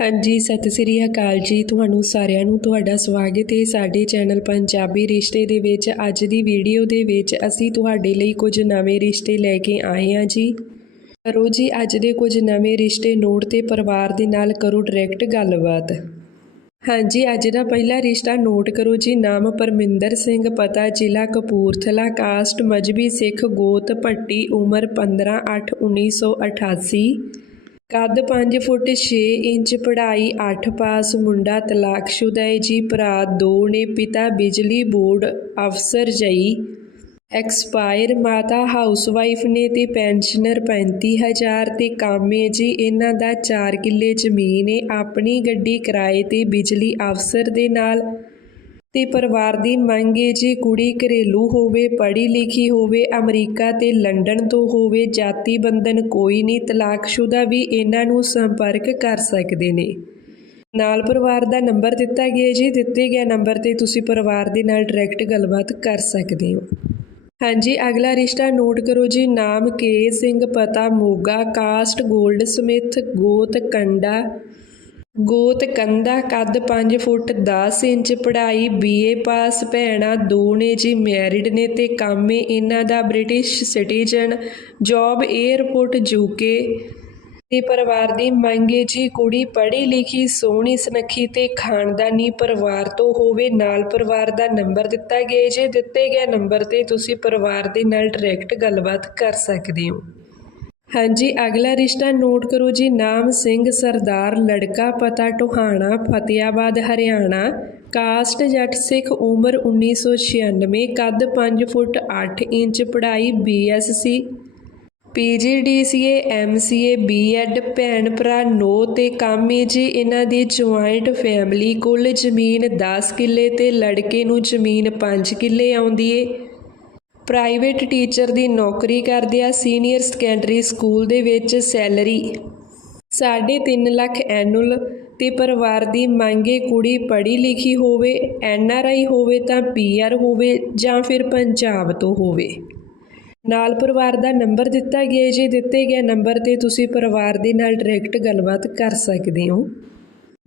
ਹਾਂਜੀ, ਸਤਿ ਸ੍ਰੀ ਅਕਾਲ ਜੀ। ਤੁਹਾਨੂੰ ਸਾਰਿਆਂ ਨੂੰ ਤੁਹਾਡਾ ਸਵਾਗਤ ਹੈ ਸਾਡੇ ਚੈਨਲ ਪੰਜਾਬੀ ਰਿਸ਼ਤੇ ਦੇ ਵਿੱਚ। ਅੱਜ ਦੀ ਵੀਡੀਓ ਦੇ ਵਿੱਚ ਅਸੀਂ ਤੁਹਾਡੇ ਲਈ ਕੁਝ ਨਵੇਂ ਰਿਸ਼ਤੇ ਲੈ ਕੇ ਆਏ ਹਾਂ ਜੀ। ਕਰੋ ਜੀ, ਅੱਜ ਦੇ ਕੁਝ ਨਵੇਂ ਰਿਸ਼ਤੇ ਨੋਟ ਤੇ ਪਰਿਵਾਰ ਦੇ ਨਾਲ ਕਰੋ ਡਾਇਰੈਕਟ ਗੱਲਬਾਤ। ਹਾਂਜੀ, ਅੱਜ ਦਾ ਪਹਿਲਾ ਰਿਸ਼ਤਾ ਨੋਟ ਕਰੋ ਜੀ। ਨਾਮ ਪਰਮਿੰਦਰ ਸਿੰਘ, ਪਤਾ ਜ਼ਿਲ੍ਹਾ ਕਪੂਰਥਲਾ, ਕਾਸਟ ਮਜਬੀ ਸਿੱਖ, ਗੋਤ, ਭੱਟੀ, ਉਮਰ 15 8 1988 ਕੱਦ 5 ਫੁੱਟ 6 ਇੰਚ, ਪੜ੍ਹਾਈ 8 ਪਾਸ, ਮੁੰਡਾ ਤਲਾਕਸ਼ੁਦਾ ਹੈ ਜੀ, ਭਰਾ ਦੋ ਨੇ, ਪਿਤਾ ਬਿਜਲੀ ਬੋਰਡ ਅਫਸਰ ਜਈ। ਐਕਸਪਾਇਰ ਮਾਤਾ ਹਾਊਸਵਾਈਫ ਨੇ ਤੇ ਪੈਨਸ਼ਨਰ 35000 ਤੇ ਕਾਮੇ ਜੀ। ਇਹਨਾਂ ਦਾ 4 ਕਿੱਲੇ ਜ਼ਮੀਨ ਹੈ। ਆਪਣੀ ਗੱਡੀ ਕਿਰਾਏ ਤੇ ਬਿਜਲੀ ਅਫਸਰ ਦੇ ਨਾਲ ਤੇ ਪਰਿਵਾਰ ਦੀ ਮੰਗ ਹੈ ਜੀ ਕੁੜੀ ਘਰੇਲੂ ਹੋਵੇ, ਪੜ੍ਹੀ ਲਿਖੀ ਹੋਵੇ, ਅਮਰੀਕਾ ਤੇ ਲੰਡਨ ਤੋਂ ਹੋਵੇ, ਜਾਤੀ ਬੰਧਨ ਕੋਈ ਨਹੀਂ, ਤਲਾਕਸ਼ੁਦਾ ਵੀ ਇਹਨਾਂ ਨੂੰ ਸੰਪਰਕ ਕਰ ਸਕਦੇ ਨੇ। ਨਾਲ ਪਰਿਵਾਰ ਦਾ ਨੰਬਰ ਦਿੱਤਾ ਗਿਆ ਜੀ, ਦਿੱਤੇ ਗਿਆ ਨੰਬਰ ਤੇ ਤੁਸੀਂ ਪਰਿਵਾਰ ਦੇ ਨਾਲ ਡਾਇਰੈਕਟ ਗੱਲਬਾਤ ਕਰ ਸਕਦੇ ਹੋ। ਹਾਂਜੀ, ਅਗਲਾ ਰਿਸ਼ਤਾ ਨੋਟ ਕਰੋ ਜੀ, ਨਾਮ ਕੇ ਸਿੰਘ, ਪਤਾ ਮੋਗਾ, ਕਾਸਟ 골ਡ ਸਮਿਥ, ਗੋਤ, ਕੰਡਾ ਗੋਤ ਕੰਧਾ ਕੱਦ 5 ਫੁੱਟ 10 ਇੰਚ ਪੜ੍ਹਾਈ ਬੀਏ ਪਾਸ ਭੈਣਾ ਦੋ ਨੇ ਜੀ ਮੈਰਿਡ ਨੇ ਤੇ ਕੰਮ ਏ ਇਹਨਾਂ ਦਾ British citizen, job airport UK ਤੇ ਪਰਿਵਾਰ ਦੀ ਮੰਗ ਏ ਜੀ ਕੁੜੀ ਪੜ੍ਹੀ ਲਿਖੀ, ਸੋਹਣੀ ਸੁਨੱਖੀ ਤੇ ਖਾਨਦਾਨੀ ਪਰਿਵਾਰ ਤੋਂ ਹੋਵੇ, ਨਾਲ ਪਰਿਵਾਰ ਦਾ ਨੰਬਰ ਦਿੱਤਾ ਗਿਆ ਜੇ ਦਿੱਤੇ ਗਏ ਨੰਬਰ ਤੇ ਤੁਸੀਂ ਪਰਿਵਾਰ ਦੇ ਨਾਲ ਡਾਇਰੈਕਟ ਗੱਲਬਾਤ ਕਰ ਸਕਦੇ ਹੋ। ਹਾਂਜੀ, ਅਗਲਾ ਰਿਸ਼ਤਾ ਨੋਟ ਕਰੋ ਜੀ। ਨਾਮ ਸਿੰਘ, ਸਰਦਾਰ, ਲੜਕਾ, ਪਤਾ, ਟੋਹਾਣਾ, ਫਤਿਆਬਾਦ, ਹਰਿਆਣਾ। ਕਾਸਟ ਜੱਟ ਸਿੱਖ, ਉਮਰ 1996 ਕੱਦ 5 ਫੁੱਟ 8 ਇੰਚ, ਪੜ੍ਹਾਈ ਬੀਐਸਸੀ ਪੀਜੀਡੀਸੀਏ ਐਮਸੀਏ ਬੀਐਡ ਭੈਣ, ਭਰਾ, ਨੋ ਤੇ ਕਾਮੇ ਜੀ। ਇਹਨਾਂ ਦੀ ਜੁਆਇੰਟ ਫੈਮਿਲੀ ਕੁੱਲ ਜ਼ਮੀਨ 10 ਕਿੱਲੇ ਤੇ ਲੜਕੇ ਨੂੰ ਜ਼ਮੀਨ 5 ਕਿੱਲੇ ਆਉਂਦੀ ਏ। ਪ੍ਰਾਈਵੇਟ ਟੀਚਰ ਦੀ ਨੌਕਰੀ ਕਰਦੇ ਆ ਸੀਨੀਅਰ ਸੈਕੰਡਰੀ ਸਕੂਲ ਦੇ ਵਿੱਚ ਸੈਲਰੀ। 3.5 ਲੱਖ ਐਨੂਅਲ ਤੇ ਪਰਿਵਾਰ ਦੀ ਮੰਗੇ ਕੁੜੀ ਪੜ੍ਹੀ ਲਿਖੀ ਹੋਵੇ, ਐਨ ਆਰ ਆਈ ਹੋਵੇ ਤਾਂ ਪੀ ਆਰ ਹੋਵੇ ਜਾਂ ਫਿਰ ਪੰਜਾਬ ਤੋਂ ਹੋਵੇ। ਨਾਲ ਪਰਿਵਾਰ ਦਾ ਨੰਬਰ ਦਿੱਤਾ ਗਿਆ ਜੇ ਦਿੱਤੇ ਗਏ ਨੰਬਰ ਤੇ ਤੁਸੀਂ ਪਰਿਵਾਰ ਦੇ ਨਾਲ ਡਾਇਰੈਕਟ ਗੱਲਬਾਤ ਕਰ ਸਕਦੇ ਹੋ।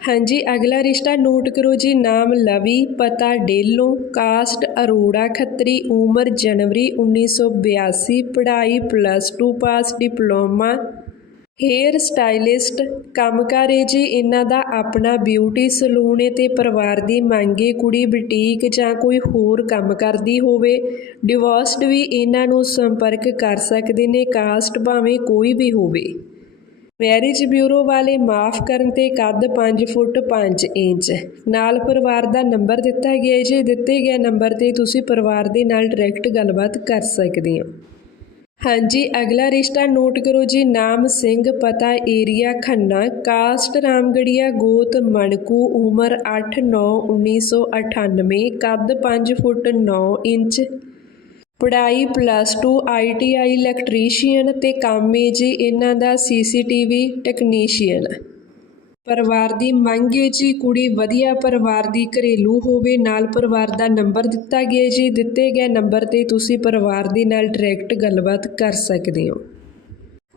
ਹਾਂਜੀ, ਅਗਲਾ ਰਿਸ਼ਤਾ ਨੋਟ ਕਰੋ ਜੀ, ਨਾਮ ਲਵੀ, ਪਤਾ ਡੇਲੋ, ਕਾਸਟ ਅਰੋੜਾ ਖੱਤਰੀ, ਉਮਰ ਜਨਵਰੀ 1982 ਪੜ੍ਹਾਈ plus 2 pass diploma hair stylist ਕੰਮਕਾਰ ਹੈ ਜੀ, ਇਹਨਾਂ ਦਾ ਆਪਣਾ ਬਿਊਟੀ ਸਲੂਨ ਹੈ ਤੇ ਪਰਿਵਾਰ ਦੀ ਮੰਗੇ ਕੁੜੀ ਬੁਟੀਕ ਜਾਂ ਕੋਈ ਹੋਰ ਕੰਮ ਕਰਦੀ ਹੋਵੇ। ਡਿਵੋਰਸਡ ਵੀ ਇਹਨਾਂ ਨੂੰ ਸੰਪਰਕ ਕਰ ਸਕਦੇ ਨੇ, ਕਾਸਟ ਭਾਵੇਂ ਕੋਈ ਵੀ ਹੋਵੇ। ਮੈਰਿਜ ਬਿਊਰੋ ਵਾਲੇ ਮਾਫ ਕਰਨ ਤੇ ਕੱਦ 5 ਫੁੱਟ 5 ਇੰਚ। ਨਾਲ ਪਰਿਵਾਰ ਦਾ ਨੰਬਰ ਦਿੱਤਾ ਗਿਆ ਹੈ। ਜੀ ਦਿੱਤੇ ਗਏ ਨੰਬਰ ਤੇ ਤੁਸੀਂ ਪਰਿਵਾਰ ਦੇ ਨਾਲ ਡਾਇਰੈਕਟ ਗੱਲਬਾਤ ਕਰ ਸਕਦੇ ਹੋ। ਹਾਂਜੀ, ਅਗਲਾ ਰਿਸ਼ਤਾ ਨੋਟ ਕਰੋ ਜੀ। ਨਾਮ ਸਿੰਘ, ਪਤਾ ਏਰੀਆ, ਖੰਨਾ। ਕਾਸਟ ਰਾਮਗੜੀਆ, ਗੋਤ, ਮਣਕੂ, ਉਮਰ 8-9-1998 ਕੱਦ 5 ਫੁੱਟ 9 ਇੰਚ। ਪੜ੍ਹਾਈ ਪਲੱਸ 2 ਆਈਟੀਆਈ ਇਲੈਕਟ੍ਰੀਸ਼ੀਅਨ ਤੇ ਕੰਮ ਏ ਜੀ, ਇਹਨਾਂ ਦਾ ਸੀਸੀਟੀਵੀ ਟੈਕਨੀਸ਼ੀਅਨ ਪਰਿਵਾਰ ਦੀ ਮੰਗ ਏ ਜੀ, ਕੁੜੀ ਵਧੀਆ ਪਰਿਵਾਰ ਦੀ ਘਰੇਲੂ ਹੋਵੇ, ਨਾਲ ਪਰਿਵਾਰ ਦਾ ਨੰਬਰ ਦਿੱਤਾ ਗਿਆ ਜੀ, ਦਿੱਤੇ ਗਏ ਨੰਬਰ ਤੇ ਤੁਸੀਂ ਪਰਿਵਾਰ ਦੇ ਨਾਲ ਡਾਇਰੈਕਟ ਗੱਲਬਾਤ ਕਰ ਸਕਦੇ ਹੋ।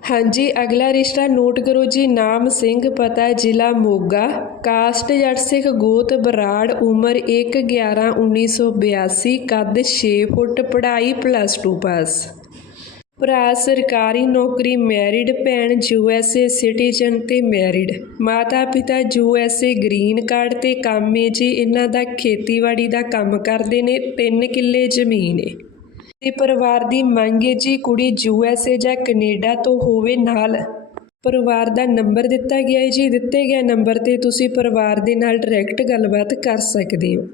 ਹਾਂਜੀ, ਅਗਲਾ ਰਿਸ਼ਤਾ ਨੋਟ ਕਰੋ ਜੀ, ਨਾਮ ਸਿੰਘ, ਪਤਾ ਜ਼ਿਲ੍ਹਾ ਮੋਗਾ। ਕਾਸਟ ਜੱਟ ਸਿੱਖ ਗੋਤ ਬਰਾੜ, ਉਮਰ 1/11/1982 ਕੱਦ 6 ਫੁੱਟ, ਪੜ੍ਹਾਈ ਪਲੱਸ 2 ਪਾਸ ਭਰਾ ਸਰਕਾਰੀ ਨੌਕਰੀ ਮੈਰਿਡ ਭੈਣ ਯੂਐਸਏ ਸਿਟੀਜ਼ਨ ਤੇ ਮੈਰਿਡ ਮਾਤਾ ਪਿਤਾ ਯੂਐਸਏ ਗ੍ਰੀਨ ਕਾਰਡ ਤੇ ਕੰਮ ਏ ਜੀ, ਇਹਨਾਂ ਦਾ ਖੇਤੀਬਾੜੀ ਦਾ ਕੰਮ ਕਰਦੇ ਨੇ 3 ਕਿੱਲੇ ਜ਼ਮੀਨ ਏ। ਤੇ ਪਰਿਵਾਰ ਦੀ ਮੰਗ ਏ ਜੀ ਕੁੜੀ ਯੂ ਐੱਸ ਏ ਜਾਂ ਕੈਨੇਡਾ ਤੋਂ ਹੋਵੇ ਨਾਲ। ਪਰਿਵਾਰ ਦਾ ਨੰਬਰ ਦਿੱਤਾ ਗਿਆ ਹੈ ਜੀ। ਦਿੱਤੇ ਗਏ ਨੰਬਰ ਤੇ ਤੁਸੀਂ ਪਰਿਵਾਰ ਦੇ ਨਾਲ ਡਾਇਰੈਕਟ ਗੱਲਬਾਤ ਕਰ ਸਕਦੇ ਹੋ।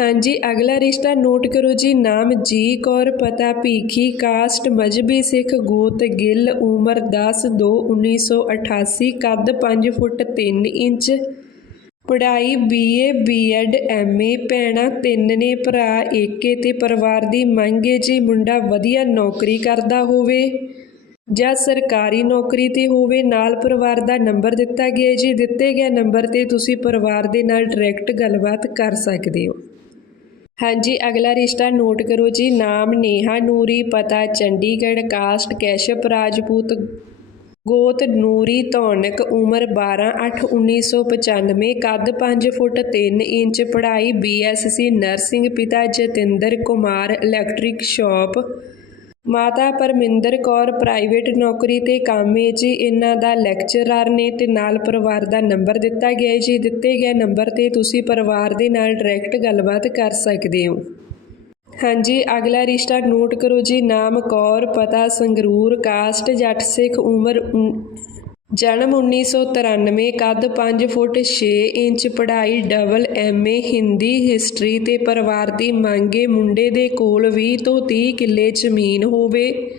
ਹਾਂਜੀ, ਅਗਲਾ ਰਿਸ਼ਤਾ ਨੋਟ ਕਰੋ ਜੀ। ਨਾਮ ਜੀ ਕੌਰ, ਪਤਾ ਭੀਖੀ, ਕਾਸਟ, ਮਜਬੀ ਸਿੱਖ, ਗੋਤ, ਗਿੱਲ, ਉਮਰ 10 2 1988 ਕੱਦ 5 ਫੁੱਟ 3 ਇੰਚ। ਪੜ੍ਹਾਈ ਬੀਏ ਬੀਐਡ ਐਮਏ ਭੈਣਾਂ ਤਿੰਨ ਨੇ, ਭਰਾ ਏਕੇ ਤੇ ਪਰਿਵਾਰ ਦੀ ਮੰਗ ਏ ਜੀ ਮੁੰਡਾ ਵਧੀਆ ਨੌਕਰੀ ਕਰਦਾ ਹੋਵੇ ਜਾਂ ਸਰਕਾਰੀ ਨੌਕਰੀ ਤੇ ਹੋਵੇ, ਨਾਲ ਪਰਿਵਾਰ ਦਾ ਨੰਬਰ ਦਿੱਤਾ ਗਿਆ ਜੀ। ਦਿੱਤੇ ਗਏ ਨੰਬਰ ਤੇ ਤੁਸੀਂ ਪਰਿਵਾਰ ਦੇ ਨਾਲ ਡਾਇਰੈਕਟ ਗੱਲਬਾਤ ਕਰ ਸਕਦੇ ਹੋ। ਹਾਂਜੀ, ਅਗਲਾ ਰਿਸ਼ਤਾ ਨੋਟ ਕਰੋ ਜੀ। ਨਾਮ ਨੇਹਾ ਨੂਰੀ, ਪਤਾ ਚੰਡੀਗੜ੍ਹ, ਕਾਸਟ, ਕੈਸ਼ਪ, ਰਾਜਪੂਤ ਗੋਤ ਨੂਰੀ ਧੌਣਕ ਉਮਰ 12/8/1995 ਕੱਦ 5 ਫੁੱਟ 3 ਇੰਚ, ਪੜ੍ਹਾਈ ਬੀਐਸਸੀ ਨਰਸਿੰਗ ਪਿਤਾ ਜਤਿੰਦਰ ਕੁਮਾਰ ਇਲੈਕਟ੍ਰਿਕ ਸ਼ਾਪ ਮਾਤਾ ਪਰਮਿੰਦਰ ਕੌਰ ਪ੍ਰਾਈਵੇਟ ਨੌਕਰੀ ਤੇ ਕੰਮ ਜੀ। ਇਹਨਾਂ ਦਾ ਲੈਕਚਰਰ ਨੇ ਤੇ ਨਾਲ ਪਰਿਵਾਰ ਦਾ ਨੰਬਰ ਦਿੱਤਾ ਗਿਆ ਹੈ ਜੀ। ਦਿੱਤੇ ਗਏ ਨੰਬਰ ਤੇ ਤੁਸੀਂ ਪਰਿਵਾਰ ਦੇ ਨਾਲ ਡਾਇਰੈਕਟ ਗੱਲਬਾਤ ਕਰ ਸਕਦੇ ਹੋ। ਹਾਂਜੀ, ਅਗਲਾ ਰਿਸ਼ਤਾ ਨੋਟ ਕਰੋ ਜੀ। ਨਾਮ, ਕੌਰ, ਪਤਾ, ਸੰਗਰੂਰ, ਕਾਸਟ, ਜੱਟ ਸਿੱਖ, ਉਮਰ ਉਨ- ਜਨਮ 1993 ਕੱਦ 5 ਫੁੱਟ 6 ਇੰਚ, ਪੜ੍ਹਾਈ ਡਬਲ ਐਮਏ ਹਿੰਦੀ, ਹਿਸਟਰੀ ਤੇ ਪਰਿਵਾਰ ਦੀ ਮੰਗੇ ਮੁੰਡੇ ਦੇ ਕੋਲ 20 ਤੋਂ 30 ਕਿੱਲੇ ਜ਼ਮੀਨ ਹੋਵੇ।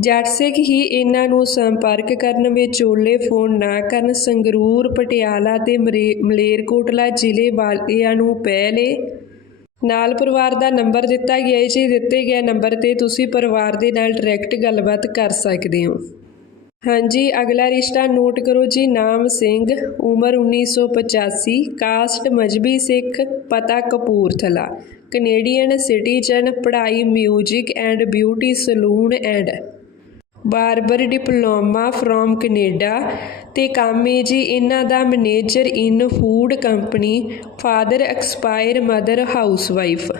ਜੱਟ ਸਿੱਖ ਹੀ ਇਹਨਾਂ ਨੂੰ ਸੰਪਰਕ ਕਰਨ ਵਿੱਚ ਓਲੇ ਫੋਨ ਨਾ ਕਰਨ। ਸੰਗਰੂਰ, ਪਟਿਆਲਾ ਤੇ ਮਰੇ- ਮਲੇਰਕੋਟਲਾ ਜ਼ਿਲ੍ਹੇ ਵਾਲਿਆਂ ਨੂੰ ਪਹਿਲੇ ਨਾਲ ਪਰਿਵਾਰ ਦਾ ਨੰਬਰ ਦਿੱਤਾ ਗਿਆ ਹੈ। ਜੀ ਦਿੱਤੇ ਗਏ ਨੰਬਰ ਤੇ ਤੁਸੀਂ ਪਰਿਵਾਰ ਦੇ ਨਾਲ ਡਾਇਰੈਕਟ ਗੱਲਬਾਤ ਕਰ ਸਕਦੇ ਹੋ। ਹਾਂਜੀ, ਅਗਲਾ ਰਿਸ਼ਤਾ ਨੋਟ ਕਰੋ ਜੀ। ਨਾਮ ਸਿੰਘ, ਉਮਰ 1985 ਕਾਸਟ ਮਜਬੀ ਸਿੱਖ, ਪਤਾ ਕਪੂਰਥਲਾ ਕੈਨੇਡੀਅਨ ਸਿਟੀਜ਼ਨ ਪੜ੍ਹਾਈ music and beauty salon and barber diploma from Canada ਅਤੇ ਕੰਮ ਹੈ ਜੀ, ਇਹਨਾਂ ਦਾ manager in food company, father expire mother housewife.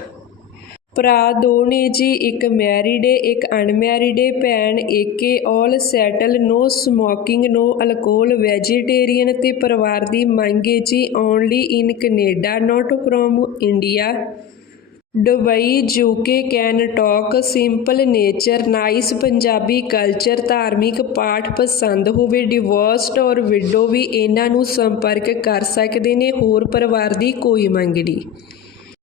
ਭਰਾ ਦੋ ਨੇ ਜੀ, ਇੱਕ ਮੈਰਿਡ ਏ, ਇੱਕ ਅਨਮੈਰਿਡ ਏ, ਭੈਣ ਏਕੇ, all settle, no smoking, no alcohol, vegetarian ਤੇ ਪਰਿਵਾਰ ਦੀ ਮੰਗ ਏ ਜੀ, only in Canada, not from India. Dubai UK can talk simple nature, nice Punjabi culture, ਧਾਰਮਿਕ ਪਾਠ ਪਸੰਦ ਹੋਵੇ, ਡਿਵੋਰਸਡ ਔਰ ਵਿਡੋ ਵੀ ਇਹਨਾਂ ਨੂੰ ਸੰਪਰਕ ਕਰ ਸਕਦੇ ਨੇ, ਹੋਰ ਪਰਿਵਾਰ ਦੀ ਕੋਈ ਮੰਗ ਨਹੀਂ।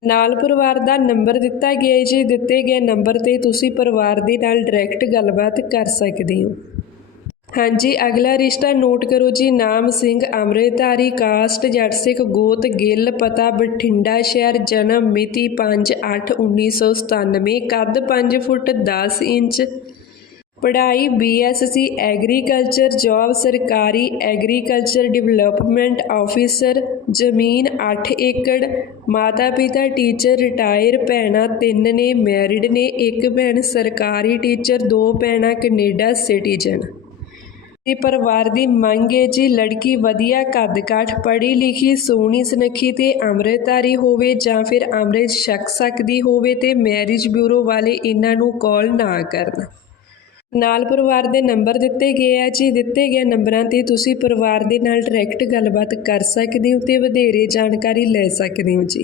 ਨਾਲ ਪਰਿਵਾਰ ਦਾ ਨੰਬਰ ਦਿੱਤਾ ਗਿਆ ਹੈ ਜੀ, ਦਿੱਤੇ ਗਏ ਨੰਬਰ ਤੇ ਤੁਸੀਂ ਪਰਿਵਾਰ ਦੇ ਨਾਲ ਡਾਇਰੈਕਟ ਗੱਲਬਾਤ ਕਰ ਸਕਦੇ ਹੋ। ਹਾਂਜੀ, ਅਗਲਾ ਰਿਸ਼ਤਾ ਨੋਟ ਕਰੋ ਜੀ। ਨਾਮ ਸਿੰਘ, ਅੰਮ੍ਰਿਤਧਾਰੀ, ਕਾਸਟ ਜੱਟ ਸਿੱਖ ਗੋਤ, ਗਿੱਲ, ਪਤਾ, ਬਠਿੰਡਾ ਸ਼ਹਿਰ, ਜਨਮ ਮਿਤੀ 5/8/1997 ਕੱਦ 5 ਫੁੱਟ 10 ਇੰਚ। ਪੜ੍ਹਾਈ ਬੀਐਸਸੀ ਐਗਰੀਕਲਚਰ, ਜੌਬ ਸਰਕਾਰੀ, ਐਗਰੀਕਲਚਰ ਡਿਵੈਲਪਮੈਂਟ ਆਫੀਸਰ, ਜ਼ਮੀਨ 8 ਏਕੜ ਮਾਤਾ ਪਿਤਾ ਟੀਚਰ, ਰਿਟਾਇਰ ਭੈਣਾਂ ਤਿੰਨ ਨੇ, ਮੈਰਿਡ ਨੇ, ਇੱਕ ਭੈਣ ਸਰਕਾਰੀ ਟੀਚਰ, ਦੋ ਭੈਣਾਂ ਕੈਨੇਡਾ ਸਿਟੀਜ਼ਨ। ਇਹ ਪਰਿਵਾਰ ਦੀ ਮੰਗ ਹੈ ਜੀ ਲੜਕੀ ਵਧੀਆ ਕੱਦ ਕਾਠ ਪੜ੍ਹੀ ਲਿਖੀ, ਸੋਹਣੀ ਸੁਨੱਖੀ ਤੇ ਅੰਮ੍ਰਿਤਧਾਰੀ ਹੋਵੇ ਜਾਂ ਫਿਰ ਅੰਮ੍ਰਿਤ ਛਕ ਸਕਦੀ ਹੋਵੇ ਤੇ ਮੈਰਿਜ ਬਿਊਰੋ ਵਾਲੇ ਇਹਨਾਂ ਨੂੰ ਕਾਲ ਨਾ ਕਰਨ। ਨਾਲ ਪਰਿਵਾਰ ਦੇ ਨੰਬਰ ਦਿੱਤੇ ਗਏ ਆ ਜੀ। ਦਿੱਤੇ ਗਏ ਨੰਬਰਾਂ ਤੇ ਤੁਸੀਂ ਪਰਿਵਾਰ ਦੇ ਨਾਲ ਡਾਇਰੈਕਟ ਗੱਲਬਾਤ ਕਰ ਸਕਦੇ ਹੋ ਤੇ ਵਧੇਰੇ ਜਾਣਕਾਰੀ ਲੈ ਸਕਦੇ ਹੋ ਜੀ।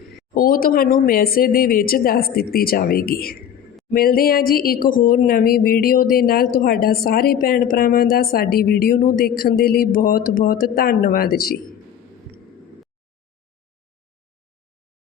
ਉਹ ਤੁਹਾਨੂੰ ਮੈਸੇਜ ਦੇ ਵਿੱਚ ਦੱਸ ਦਿੱਤੀ ਜਾਵੇਗੀ। ਮਿਲਦੇ ਹਾਂ ਜੀ ਇੱਕ ਹੋਰ ਨਵੀਂ ਵੀਡੀਓ ਦੇ ਨਾਲ। ਤੁਹਾਡਾ ਸਾਰੇ ਭੈਣ ਭਰਾਵਾਂ ਦਾ ਸਾਡੀ ਵੀਡੀਓ ਨੂੰ ਦੇਖਣ ਦੇ ਲਈ ਬਹੁਤ ਬਹੁਤ ਧੰਨਵਾਦ ਜੀ।